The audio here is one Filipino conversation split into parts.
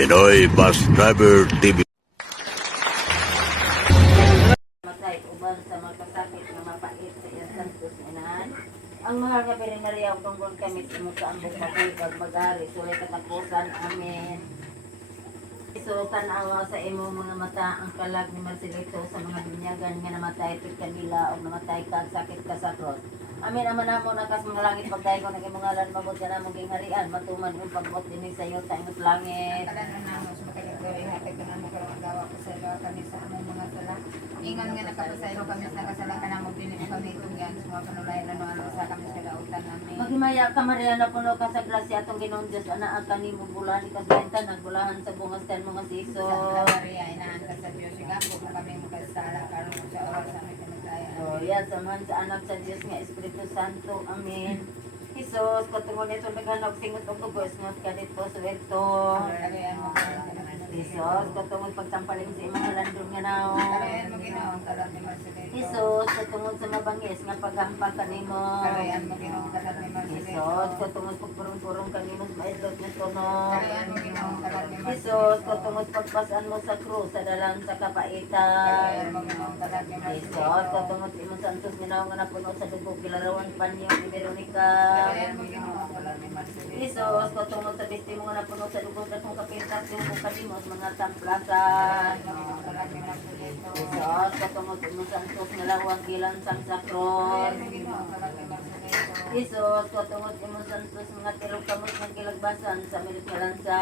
Pinoy Bus Driver TV. matay uban sa mga kasakit nga mapait sa santos inahan. Ang mga kaberinarya tungkol kami sa sa ambog mabuhay kag magari sulay katapusan amen. So tanawa sa imo mga mata ang kalag ni Marcelito sa mga binyagan nga namatay tud kanila o namatay kag sakit ka sa cross. Amin aman namo nakas mga langit pagdayo ko naging mga lan mabot ka namong gingharian matuman yung pagbot dinhi sa iyo sa imong langit. Kalanan na mo sa makagagawa hatag ka na mo karong gawa ko sa ilo kami sa among mga sala. Ingon nga nakapasaylo kami sa kasala ka na mo pinili kami kung yan sa mga panulay na ano sa kami sa lautan namin. Maghimaya ka Maria na puno ka sa grasya atong Ginoong Dios ana kanimo bulan ka benta nagbulahan sa bungas ten mga siso. Sa Maria, inahan ka sa Diyos. Igapo mo kami magkasala karon sa oras sa yan samahan sa anak sa Dios nga Espiritu Santo. Amen. Jesus, katungo nito naganog singot og tugos nga kadito suwekto. Kalayan mo Jesus, katungod pagtampaling sa imong landong nga naon. Kalayan mo ginoong kalat ni Marcelito. Jesus, katungod sa mabangis nga paghampak kanimo. Kalayan mo ginoong kalat ni Marcelito. Jesus, katungod pagpurong-purong kanimo sa maidlot nga tunog. Kalayan mo ginoong kalat ni Marcelito. Jesus, katungod pagpasan mo sa krus sa dalan sa Kalayan kapaitan. mo ginoong kalat ni Jesus, katungod imong santos minaw nga napuno sa dugo kilarawan panyo ni Veronica. Kalayan mo ginoong kalat ni Marcelito. Katungod sa bisti mo nga napuno sa dugo sa kong kapintas yung kong kalimos mga tamplasan. Jesus, katungod santos nga lawag gilan sang sakron. Jesus, katungod santos mga tirog kamot ng kilagbasan sa milit nga lansa.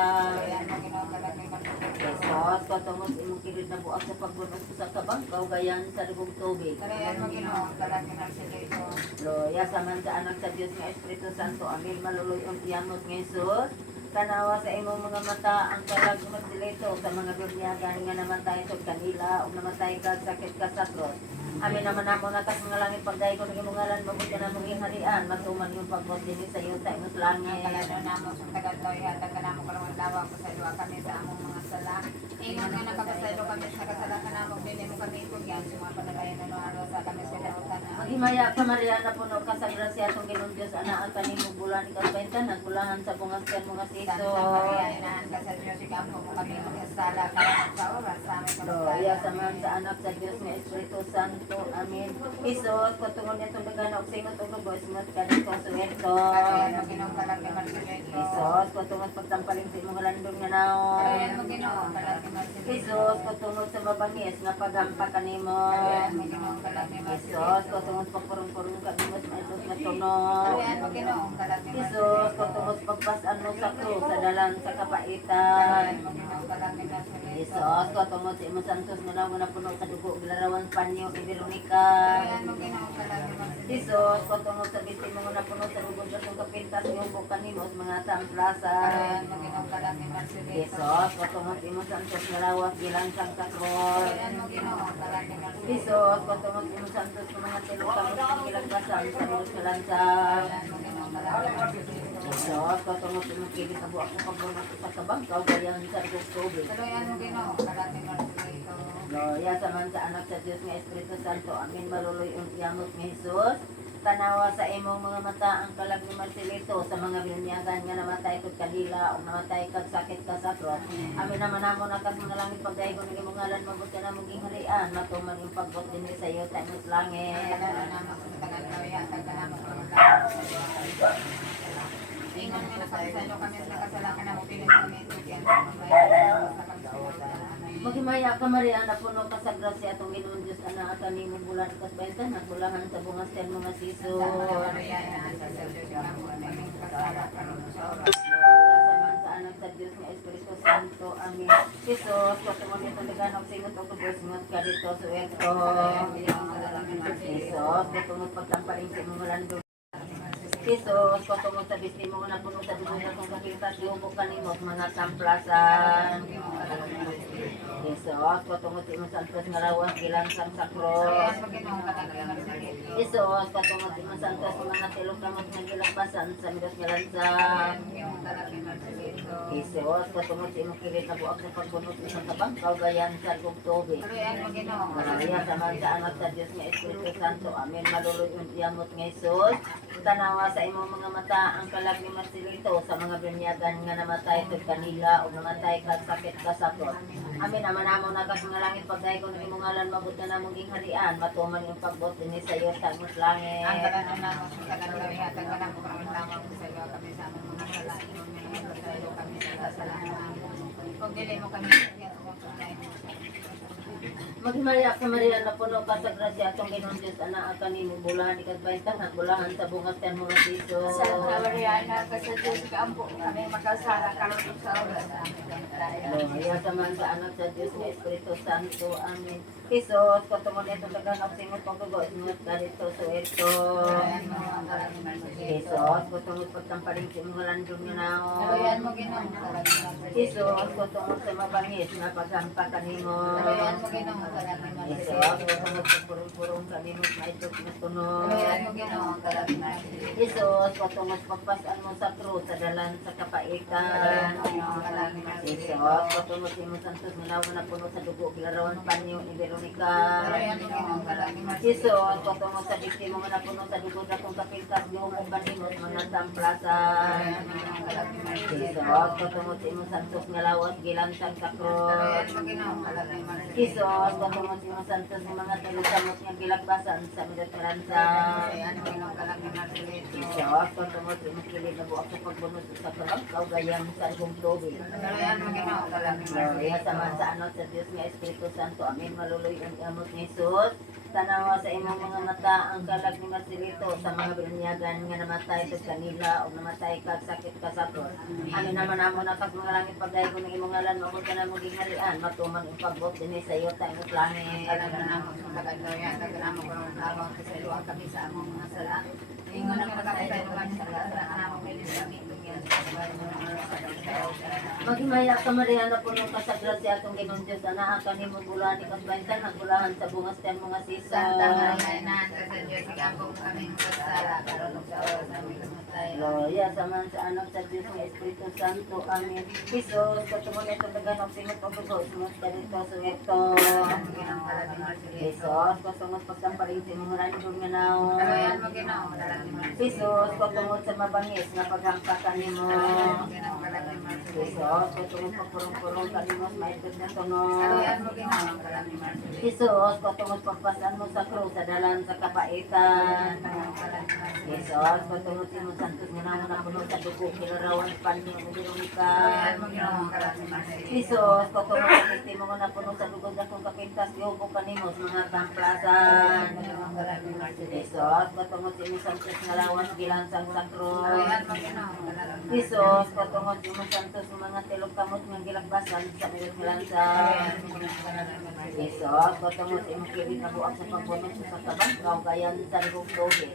Jesus, katungod sa imong kilit na buak sa pagbunos sa kabangkaw gayan sa dugong tubig. Loya sa man sa anak sa Dios nga Espiritu Santo, amin maluloy ang tiyamos ng Jesus. Kanawa sa imong mga mata ang kalag magdilito sa mga bibliyagan nga namatay sa kanila o namatay ka sakit ka sa cross. Amin naman na kas mga langit pagday ko ng imong ngalan mabuti na mong iharian matuman yung pagbot din sa iyo sa imong langit. Ingon nga nakapasaylo kami sa kasalakan namo dili mo kami kung yan sa mga panalayan na ano sa kami sa Maghimaya ka Maria na puno ka sa grasya atong Ginoong Dios ana ang kanimo bulan ikaw benta nagbulahan sa bungas ken mga. Santa Maria, inahan ka sa Diyos, ikampo mo kami magkasala, karamang sa oras, sa aming Gloria sa man sa anak sa Dios nga Espiritu Santo. Amen. Jesus, patungon nito dagan og singot og lubos mat kanito suwento. Karayan mo ginong kalag ni Marcelito. Jesus, patungon pagtampaling sa imong landong nga naon. Karayan mo ginong kalag ni Marcelito. Jesus, patungod sa mabangis nga paghampak kanimo. Karayan mo ginong Jesus, Marcelito. Kanimo sa tunog. Karayan mo ginong kalag ni Jesus, Marcelito. patungod pagpasan mo sa krus sa dalan sa kapaitan. Mo. Jesus, katungod sa imong santos naman na puno sa dugo gilarawan panyo Veronica. Karayan mo ginong kalag ni Marcelito. Jesus, katungod sa biti mo na puno sa dugo sa kapintas yung bukan nimo sa mga tamplasan. Mo ginong kalag ni Marcelito. Jesus, katungod sa imong santos nga lawas gilang sang Marcelito. Jesus, katungod sa imong santos nga mga tilok kamot ng gilagbasan sa kalansa. Karayan mo ginong kalag ni Marcelito. Jesus, katungod sa imong kilit na buwak sa sa gayan sa dugong tubig. Karayan mo kalag ni Marcelito. Gloria sa sa anak sa Dios nga Espiritu Santo. Amin maluloy ang tiyamot ni Jesus. Tanawa sa imong mga mata ang kalag ni Marcelito sa mga binyagan nga namatay kod kanila o namatay kag sakit ka sa cross. Amin naman namo na kas mga langit pagdayo ng imong ngalan mabot ka na mong halian matuman yung pagbot din sa iyo sa imong langit. Sa tagal na yatag ka na mo sa Ingon nga nakapasalo kami sa kasalakan na mo pinis kami ito yan sa mga lautan. Maghimaya ka Maria na puno ka sa grasya atong Ginoong Dios ana ata nimo bulan kas benta nagbulahan sa bungas ten mga siso. Maria, ka sa Diyos, mo aming kasala, karon sa oras. Sa anak sa Dios nga Espiritu Santo. Amen. Jesus, katungod nito dagan og singot og tubos ngot ka dito sa eto. Jesus, katungod pagtampaling sa imong landong. Jesus, katungod sa bisti mo nga napuno sa dugo na kung kakita lubok kanimo sa mga tamplasan. Jesus, katungod sa imong santos nga lawas gilang sang sa cross. Jesus, katungod sa imong santos mga tilok kamot nga gilabasan sa midot nga lansa. Jesus, patungod sa imong kilit na buak sa pagbunot sa kabangkaw gayan sa dugong tubig. Maria sa anak sa Dios nga Espiritu Santo. Amen. Maluloy ang tiyamot nga Jesus. Tanawa sa sa imong mga mata ang kalag ni Marcelito sa mga binyagan nga namatay tud kanila o namatay kag sakit kasakot. Amin naman namo nagas nga langit pagday ko ng imong ngalan mabot na namong gingharian matuman yung pagbot dinhi sa iyo tagos langit. Ang kanan na mo sa kanan kami hatag ka na mo karon lamang sa iyo kami sa among mga sala imong mga sa iyo kami sa kasalanan. Kung dili mo kami sa pagkain. Maghimaya ka Maria na puno ka sa grasya atong Ginoong Diyos ana ka nimo bulahan ikag baitang at bulahan sa bungas ten mga piso. Sa Havariana ka sa Diyos ka ampo kami makasala karon sa oras sa aming sa man sa anak sa Diyos nga Espiritu Santo. Amen. Jesus, katumo nito ka dito so ito. Ayan mo ang kalang Marcelito. Jesus, katumo pagtampaling sa mga landong nga naon. Ayan mo Marcelito. Jesus, katumo sa mabangis na paghampa kanimo. Ayan mo ginong kalang Jesus, Marcelito. katumo sa purong-purong kanimo na ito na tunog. Ayan mo ginong kalang Marcelito. Jesus, katumo sa pagpasan mo sa krus sa dalan sa kapaikan. mo Jesus, Marcelito. katumo sa santos nawa na puno sa dugo kilarawan panyo ni Veronica. Mo. Jesus, katumo sa biktima nga napuno sa dugo na kung kapintas niyo kung kanimot mga samplasa. Mo Jesus, Marcelito. katumo sa santos nga lawas gilantan sa krus. Mo. Jesus, katumo sa imong santos nga mga talusamot nga gilagbasan sa mga talansa. Ayan mo ginong kalang Marcelito. Jesus, katumo sa imong kilid na buwak sa pagbunot sa krus. Kaugayang sa igong tubig. Mo ginong kalang Gloria sa man Marcelito. sa anak sa Diyos nga Espiritu Santo. Amin. Maluloy ang amot ni Jesus. Tanawa sa imong mga mata ang kalag ni Marcelito sa mga binyagan nga namatay sa kanila o namatay kag sakit kasaton. Amin naman amo na kag mga langit pagday ko ng imong ngalan mabot ka na mo gingharian matuman ang pagbot dinhi sa iyo tayo langit. Talaga na mo sa kagaya, talaga na mo karon lamang sa luwa kami sa among mga sala. Ingon ang pagkain kami sa mo tungyan sa bahay mo ng oras sa Maghimaya ka Maria na puno ka sa grasya atong Ginoong Diyos ana ka nimo bulan ikas baintan ang bulahan sa bungas ten mga sisa. Santa Maria, ka sa Diyos, igabong kami kasala, karon sa oras na may kamatay. Gloria sa man sa anak sa Diyos ng Espiritu Santo. Amen. Jesus, katumo na itong daganap singot o dugo. Sunod ka dito sa ito. Ang ginang maraming marsilito. Jesus, kasungot pagsampaling sa mga random nga naon. Karayan mo marsilito. Jesus, katungod sa mabangis na paghampakan nimo. Karayan mo ginang maraming marsilito. Jesus, katungod pagpurong-purong ka nimo sa maitod na tunog. Karayan mo ginang maraming marsilito. Jesus, katungod pagpasan mo sa krus sa dalan sa mo marsilito. Jesus, katungod sa imong santos nga naon na puno sa dugo, kilarawan panyo mo marsilito. Jesus, katungod sa testimo nga na puno sa dugo na kung kapintas, yugo kanimo sa mga tamplasan. Mo. Jesus, katungod sa imong santos nga lawas gilansang sa krus. Mo. Jesus, katungod sa imong santos nga mga tilog kamot nga gilagbasan sa mo maraming marsilito. Jesus, katungod sa imong kilig na buak sa pagbunot sa kabaskaw, gayan sa mo maraming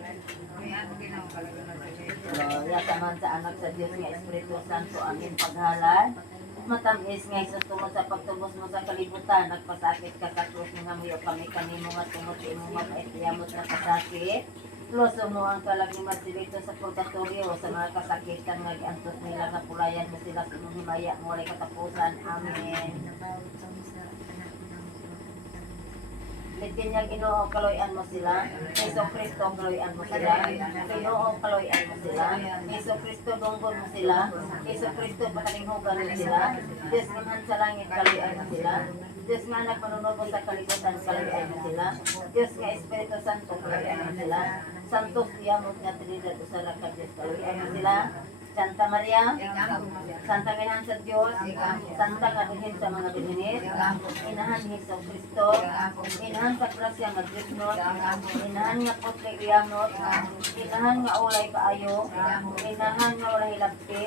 marsilito. Gloria sa sa anak sa Diyos nga Espiritu Santo, amin paghalad. Matamis nga isa tungod sa pagtubos mo sa kalibutan, nagpasakit ka katrus nga muyo kami kanimo nga tungod sa imong mabait yamot na kasakit. Loso mo ang kalag ni Marcelito sa purgatorio sa mga kasakitan nga giantos nila nga pulayan mo sila sa imong himaya nga walay katapusan. Amen. Litin niya ginoo kaloyan mo sila. Iso Kristo kaloyan mo sila. Ginoo kaloyan mo sila. Iso Kristo donggol mo sila. Iso Kristo patalinghugan mo sila. Diyos naman sa langit kaloyan mo sila. Diyos nga nagpanunobo sa kalibutan kaloyan mo sila. Diyos nga Espiritu Santo kaloyan mo sila. Santos Yamot nga Trinidad Usara ka Diyos mo sila. Santa Maria, Santa Minahan sa Diyos, Santa Kabihin sa mga bininit, Inahan ni Heso Kristo, Inahan sa grasya nga Diyosnot, Inahan nga putre iyamot, Inahan nga ulay kaayo, Inahan nga walay hilagpi,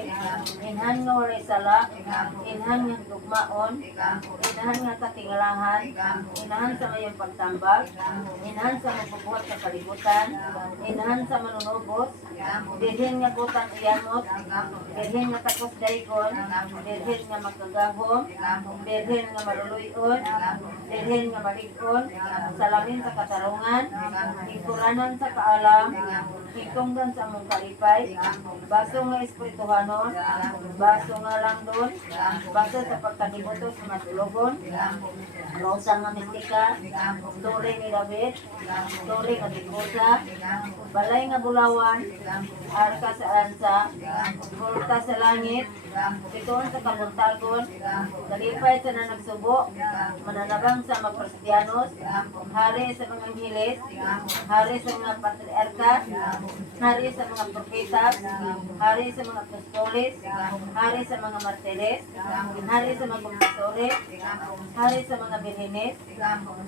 Inahan nga walay sala, Inahan nga dugmaon, Inahan nga katingalahan, Inahan sa mayong pagtambag, Inahan sa mabubuhat sa kalibutan, Inahan sa manunubos, Dirhin nga butan iyamot, Dirhin nga takos daikon, Dirhin nga magkagahom, Dirhin nga maluluyon, Dirhin nga maligon, Salamin sa katarungan, Hingkuranan sa kaalam, Ikonggan sa among kalipay, baso nga espirituhanon, baso nga langdon, baso sa pagkalibuto sa matulogon, rosa nga mistika, tore ni David, tore nga dikusa, balay nga bulawan, arka sa ansa, bulta sa langit, pituon sa kabuntagon, kalipay sa nanagsubo, mananabang sa mga Kristiyanos, hari sa mga angeles, hari sa mga patriarka, hari sa mga propeta, hari sa mga apostoles, hari sa mga martires, hari sa mga kumpasores, hari sa mga birhenes,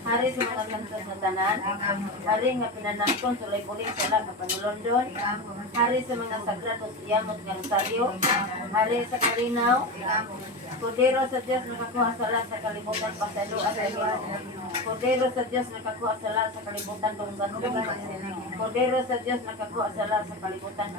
hari sa mga santos na tanan, hari nga pinanangkon sulay puling sala nga panulondon, hari sa mga sagrados iyamot nga rosaryo, hari sa kalinaw, Kordero sa Diyos nakakuha sa lahat sa kalibutan pasalo at kalimutan. Kordero sa Diyos nakakuha sa lahat sa kalibutan tunggan Kordero sa Diyos nakakuha sa lahat sa kalibutan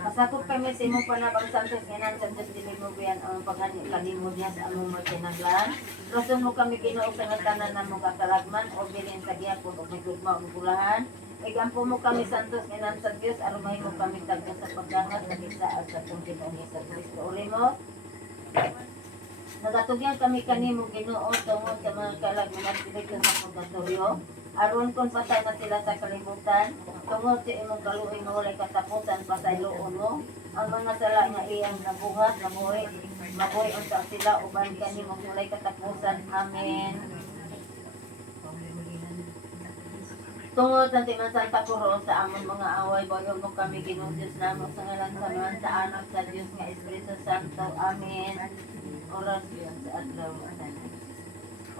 Masakop kami sa imong panabang santos ngayon sa Diyos dili mo biyan ang pagani kalimod niya sa among matinaglan. Rason mo kami Ginoo sa tanan na mga kalagman o bilin sa gyapon o may gugma o gulahan. Igampo mo kami santos ngayon sa Diyos arumay mo kami tagda sa pagdangat sa isa at sa Panginoon sa Kristo. Uli mo, Nagatugyan kami kanimo Ginoo tungod sa mga kalag mga espiritu sa purgatorio. Aron kung patay na sila sa kalibutan, tungod sa imong kaluoy nga walay katapusan pasayloon mo, ang mga sala nga iyang nabuhat, nabuhi, mabuhi unta sila uban kanimo walay katapusan. Amen. Tungod sa timan Santa Cruz sa amon mga away, bayo mo kami Ginoo Diyos namo sa ngalan sa mga sa anak sa Diyos nga Espiritu Santo. Amen. Oras sa adlaw.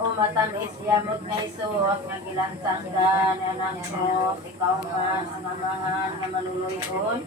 O matamis yamot nga isuot nga gilansanggan anang cross ikaw man ang amahan nga maluluyon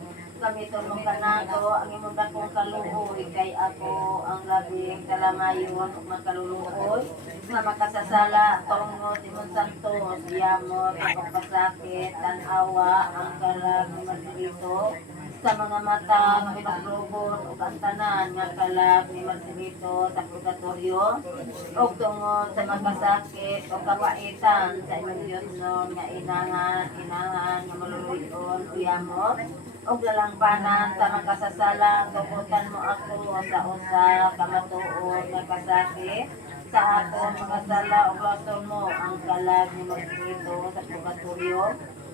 kami tulong ka nato ang imong dakong kaluoy kay ako ang labing kalamayon ug makaluluoy. Nga makasasala tungod imong santos yamot ang pasakit tanawa ang kalag ng Martirito sa mga mata nga pinaglubon ug ang tanan nga kalag ni Martirito sa purgatorio. Ug tungod sa magkasakit o kapaitan sa imong noon nga inangan inangan nga maluluyon uyamot og lalangpanan sa magkasasala tugutan mo ako sa usa ka matuod nga kasakit sa aton mga sala ug lason mo ang kalag ni Martirito sa purgatorio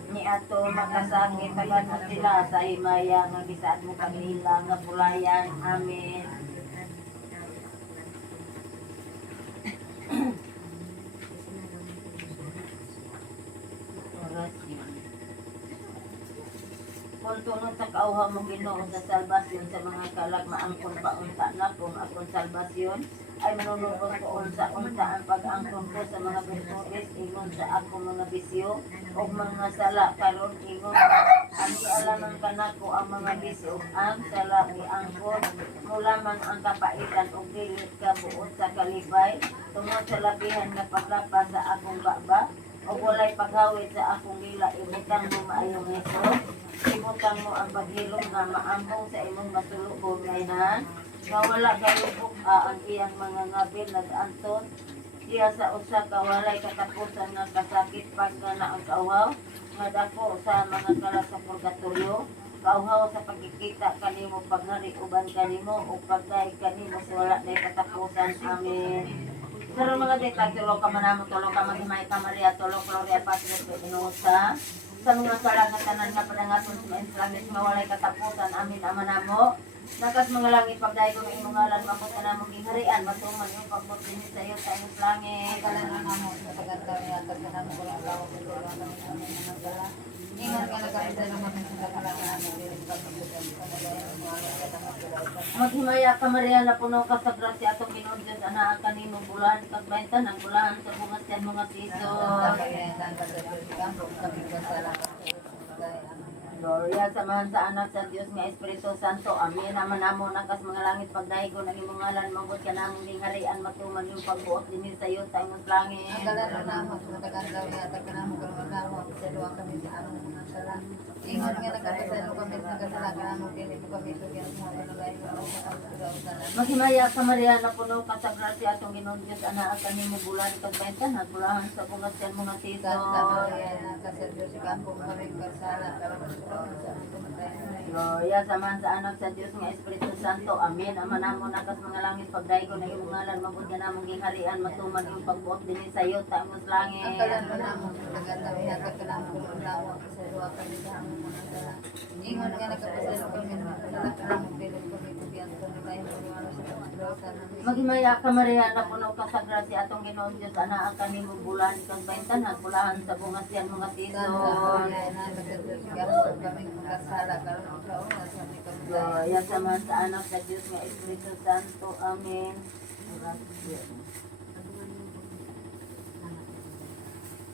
ni ato makasakit agad mo sila sa himaya nga bisaad mo kanila nga pulayan. Amen Orasyon. Kung tunod sa kauha mo ginoo sa salbasyon sa mga kalag maangkon pa unta na kung akong salbasyon ay manunubos ko unsa unsa ang pag-angkon ko sa mga virtudes ingon sa akong mga bisyo o mga sala karon ingon ang alaman ka na ko ang mga bisyo ang sala giangkon mo lamang ang kapaitan ug dili ka buot sa kalibay tungod sa labihan nga paglapa sa akong baba o walay paghawid sa akong gila ibutang mo maayong ito ibutang mo ang paghilom nga maambong sa imong masulubong ngaynan nga wala galubok ah, ang iyang mga ngabil nag-anton. Siya sa usa ka katapusan nga kasakit pag na ang kauhaw. Nga sa mga kala sa purgatorio. Kauhaw sa pagkikita kanimo paghari uban kanimo o pagdahig kanimo sa wala na katapusan. Amen. Pero mga deta, tulong ka man namo, tulong ka maghimay ka Maria, tulong Gloria Patris, Inusa, sa mga kalangatanan nga padangaton sa mga mawalay katapusan, amin ama namo. Nakas mga langit, pagdahi ko ng imong ngalan, mabot ka namong giharian, matuman yung pagbot din sa iyo sa imong langit. Kalangan mo sa tulong kami nagkaroon ng kami bilang pagkakutan sa nalayan mo, ang katang Maghimaya ka Maria, na puno ka sa grasya atong Ginoo Diyos, anak ka nimo bulahan, kagbenta ng bulahan sa bungas yan mga piso. Gloria sa man sa anak sa Dios nga Espiritu Santo. Amen. Naman namo nakas mga langit pagdaigo ng imong ngalan magot ka namong dingharian matuman yung pagbuot din sa iyo sa imong langit. Ingon nga nagkapasalo kami sa kasalakan namo dili mo kami tugyan sa mga panulay ano sa kami sa kautan namin. Maghimaya ka Maria na puno ka sa grasya atong Ginoong Diyos ana ang kanimo bulan kag baintan nagulahan sa bungas yan mga tiso. Santa Maria na kasadyo si kampo kami kasala Gloria sa man sa anak sa Dios nga Espiritu Santo. Amen. Ama namo nakas mga langit pagdaygo na imong ngalan mabud ka namong gingharian matuman imong pagbuot dinhi sa iyo taemos langit. Ang kalan mo namo tagaan kami hatag ka namo kung lawa sa luwa kami sa among mga sala. Ingon nga nakapasalo kami sa kasala ka namo dili mo kami tugyan sa panulay Maghimaya ka Maria na puno ka sa grasya atong Ginoong Dios ana ang kanimo bulan kag baintan nagulahan sa bungas yan mga na kasala karon sa man sa anak sa Dios nga Espiritu Santo. Amen.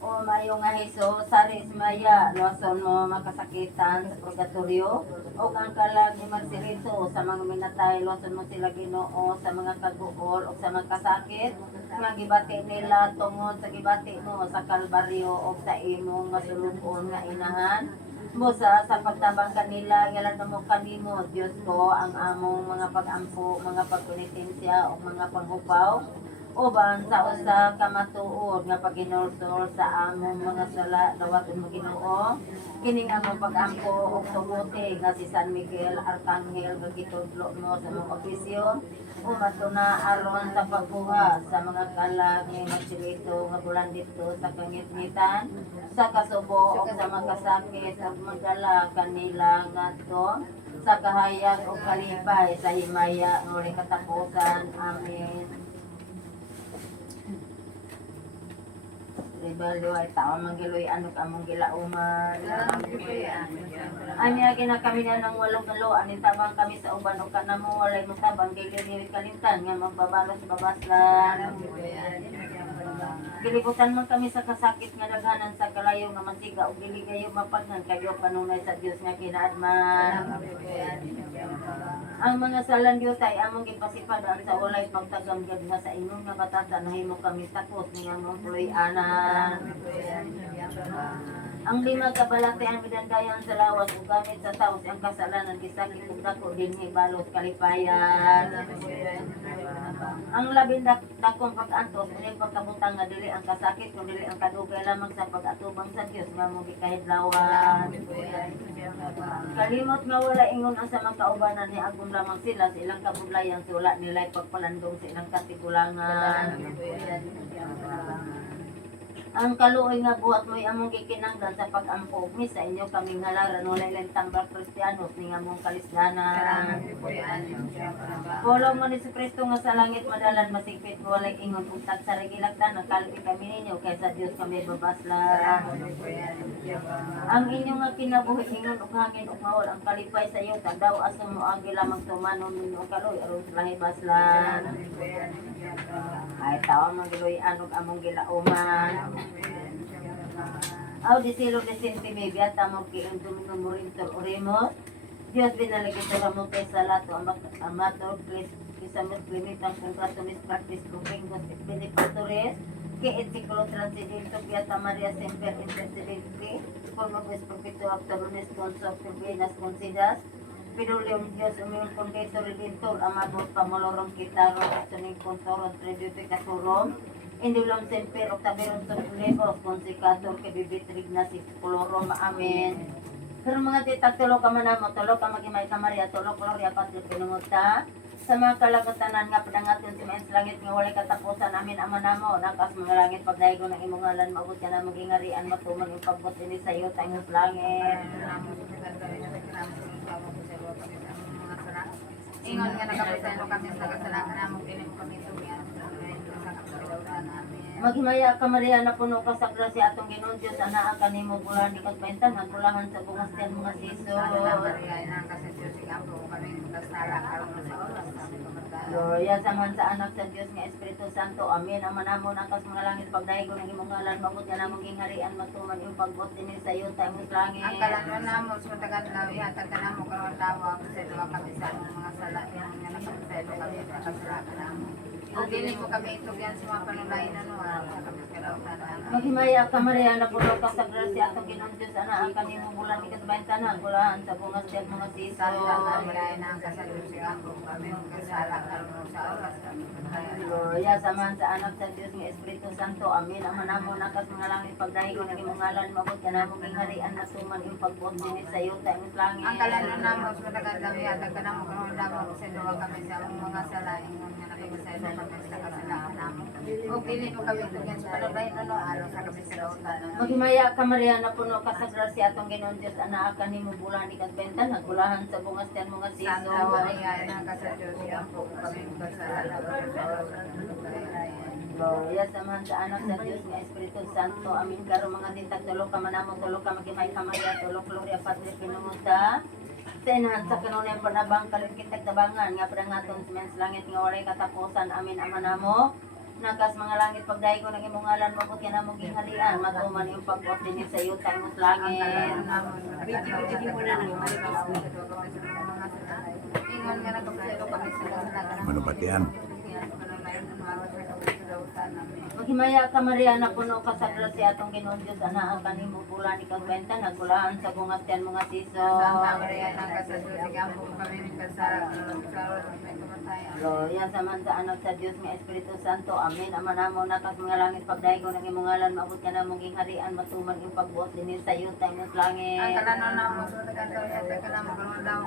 O mayo nga Hesus, sari Maya, luwason mo makasakitan sa purgatorio. O kang kalag ni Marcelito sa mga minatay, luwason mo sila ginoo sa mga kaguol o sa mga kasakit. Nga gibati nila tungod sa gibati mo sa kalbaryo o sa imong nga sulubon nga inahan. Musa sa pagtabang kanila, ngalan mo kanimo, Diyos ko, ang among mga pag-ampo, mga pagkunitensya o mga panghupaw uban sa usa ka matuod nga paginulsol sa among mga sala dawaton mo Ginoo kining among pag-ampo og tuguti nga si San Miguel Arcangel nga gitudlo mo sa mga opisyon umato na aron sa pagkuha sa mga kalag ni Marcelito nga bulan dito sa kangit-ngitan sa kasubo o sa mga kasakit ug magdala kanila ngadto sa kahayag o kalipay sa himaya ng katapusan. Amen. Rebalo ay tao manggiloy anok among gilauman. Ani agi na kami na ng walong galo anin tabang kami sa uban o kanamo walay mo tabang dili ni kalimtan nga magbabalo sa babaslan. Gilibutan man kami sa kasakit nga daghanan sa kalayo nga mantiga ug dili kayo mapagnan kayo panunay sa Dios nga kinaadman. Ang mga salan Diyos ay among gipasipadan sa walay pagtagamgad nga sa inyong nga batata nahimo kami takot ni among puloy-anan. Ang lima kabalate ang bidandayan sa lawas ug gamit sa taos ang kasalanan gisakit ug dako dinhi balos kalipayan. Ang labing dak dakong pag-antos ug pagkabutang nga dili ang kasakit ug dili ang kadugay lamang sa pag-atubang sa Dios nga mo gikahidlawan. Kalimot nga wala ingon ang sa mga kaubanan ni agom lamang sila sa ilang kabudlayan sa wala nila pagpalandong sa ilang katigulangan. Ang kaluoy nga buhat mo'y among gikinangdan sa pag-ampog mi sa inyo kaming halaran wala ilang tambal kristiyanos ni among kalisdanan. Pulong mo ni si Kristo nga sa langit madalan masigpit mo walay ingon ug sa regilagdan ang kalpi kami ninyo kaysa Dios kami babaslan. Ang inyong nga kinabuhi ingon ug hangin ug mawal ang kalipay sa iyo tadaw aso mo agi lamang tumanon ninyo ang kaloy aron sa lahi baslan. Ay tawa magiloy anog among gilauman. Aude cielo presente, mi viatamo en tu morinto oremos. Dios benale que te vamos a la tu amato, que somos clementan con gato mis partes, con vengos benefactores, que el ciclo transcendente, Beata María siempre intercedente, con los propietarios actores, con sus venas concidas, pero león Dios, un convento redentor, amado, pamolorón, que taro, esto ni con toro, tres veces Indulom semper octaveron subulebos consikator ke bibitrig na si Polorom amen pero mga tita, tulo ka man mo, tulo ka magimay ka Maria, tulo gloria patri pinunguta. Sa mga kalagatanan nga padangaton si Maes Langit nga walay katapusan amin ama namo, nakas mga langit pagdaygo ng imong ngalan, maabot ka na magingarian, matuman yung pagbot ini sa iyo, tayong langit. Ingon nga nakapasalo kami sa kasalanan namo kini mo kami sa sa kapatawran amin. Maghimaya ka Maria na puno ka sa grasya atong Ginoon Dios ana ang kanimo bulan di kas benta nagulahan sa bungas yan mga siso. Maria na kasadyo si kampo kami kasala karon sa oras sa. Gloria sa man sa anak sa Dios nga Espiritu Santo. Amen. Ang manamon ang kas mga langit pagdaygo ng imong ngalan mabot ka namong gingharian matuman yung pagbot dinhi sa iyo tayong langit. Ang kalanwan namo sa tagat lawi hatag ka namo karon dawa kasi duwa kami sa mga sala nga nakapasalo kami sa kasalanan namo. Dili mo kami ito yan sa mga sa kami kalautan. Maghimaya ka Maria na puno ka sa grasya atong Ginoong Diyos ana ang kanimo bulan ni kasbayan na gulahan sa bunga siya mga siso. Santa Maria na ang kasalusi ako, kami ang kasala karon sa oras kami. Gloria sa man sa anak sa Diyos ng Espiritu Santo. Amin. Ang manamo nakas mga langit pagdahi ko ng imong ngalan mabot ka na mong harian na suman yung pagbuot din sa iyo tayo ng langit. Ang kalano na mo sa nagandang yata ka na mo karon damo sa duwa kami sa mga sala ingon nga nakikasaylo sa kasalanan sa ano, sa sa lautan. Maghimaya ka Maria na puno ka sa grasya atong Ginoong Diyos ana ka nimo bulan ni kasbenta nagulahan sa bungas tiyan mga siso. Santa Maria na ang kasalusi ako, kami ang sa oras kami. Gloria sa man sa anak sa Diyos ng Espiritu Santo. Amin karo mga tintag tulog ka manamo tulog ka magimay ka Maria tulog Gloria Patri pinunguta. Sa inahan sa kanunay panabang kalikitag tabangan nga parang atong simens langit nga walay katapusan amin ama namo. Nakas mga langit pagdahi ko ng imong ngalan mabot ka na mong gingharian matuman yung pagbuot din sa iyo tayo mong langit. Manupatian. Maghimaya ka Maria na puno ka sa grasya atong Ginoong Diyos ana ang kanimo bulan ikaw kwenta nagulahan sa bungas tiyan mga siso. Gloria sa man sa anak sa Diyos nga Espiritu Santo. Amen. Ama namo nakas mga langit pagdahi ko ng imong ngalan maabot ka na mong gingharian matuman yung pagbuot din sa iyo tayo ng langit. Ang kalano na mo sa tagandaw yata ka na mo karon daw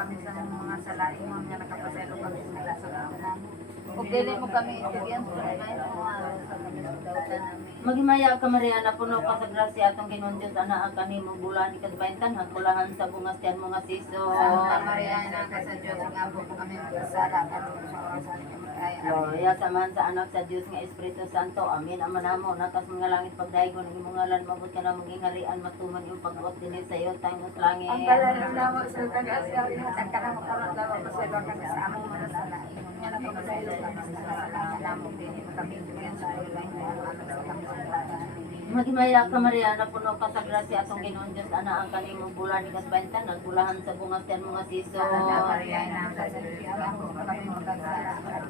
kami sa mga salain mo nga nakapaselo kami sa salain. Ug dili mo kami itugyan sa lain mo sa kami sa dautan namin. Maghimaya ka Maria na puno ka sa grasya atong Ginoong Diyos ana ang kanimo bulan ikaw kwenta nagulahan sa bungas tiyan mga siso. Santa Maria na ka sa Diyos nga po po kami magkasala karon sa oras sa ay Gloria sa man sa anak sa Diyos nga Espiritu Santo. Amen. Ama namo nakas mga langit pagdahi ko ng imong ngalan mabot ka na mong gingharian matuman yung pagbuot din sa iyo tayo ng langit. Ang kalano na mo sa taga-asya hatag ka na mo karon daw paselo kami sa among mga salain mo nga nakapaselo kami sa salain namo dinhi mo kami itugyan sa lain mo araw sa sa dautan. Maghimaya ka Maria na puno ka sa grasya atong Ginoong Diyos ana ang kanimong bulan ikas benta nagulahan sa bungas tiyan mga siso. Santa Maria na ka sa Diyos nga po po kami sa oras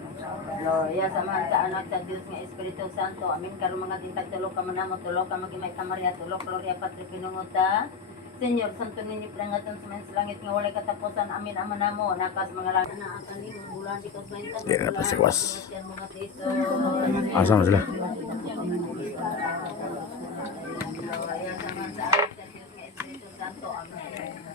Gloria sa man sa anak sa Diyos nga Espiritu Santo. Amin karon mga tintag tulog ka manamo tulog ka magimay ka Maria tulog Gloria Patri pinunguta. Senyor, santo ninyo prangaton sa men sa langit nga walay katapusan. Amin ama namo nakas mga langit na ang kanimong bulan. Di na pa si Kwas. Asa mo sila? Gloria sa man sa anak sa Diyos nga Espiritu Santo. Amen.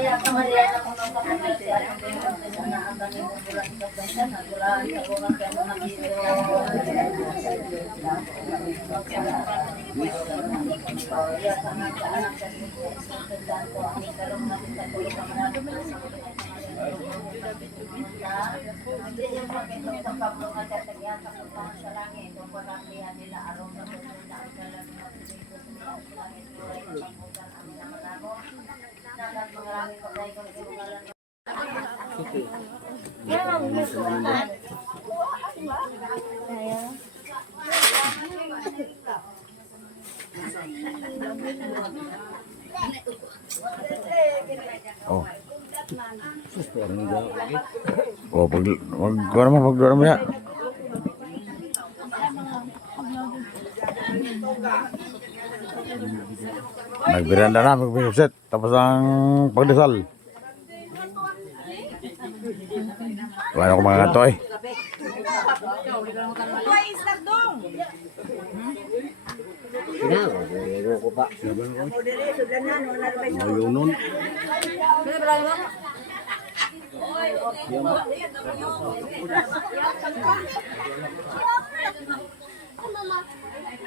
Maya ka Maria na puno ka sa grasya at ang Diyos ay sana ang kanimong bulan sa kwenta na gulahan sa bungas tiyan mga. Gloria sa man sa anak sa Diyos nga Espiritu Santo. Amin karon nga sa tulog ka manalo Hindi yung pagkitong sa Pablo nga tatagyan sa puntahan sa langit. Kung panamlihan nila araw sa pupunta ang kalan ng mga Pilipino sa mga langit. Sa. Nakat mga Oh. Oh, pag wag ko naman pag mo ya. Nagbiranda na, magbisit. Tapos ang pagdasal. Wala ko mga kanto eh.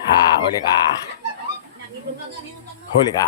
Ha, huli ka. Huli ka.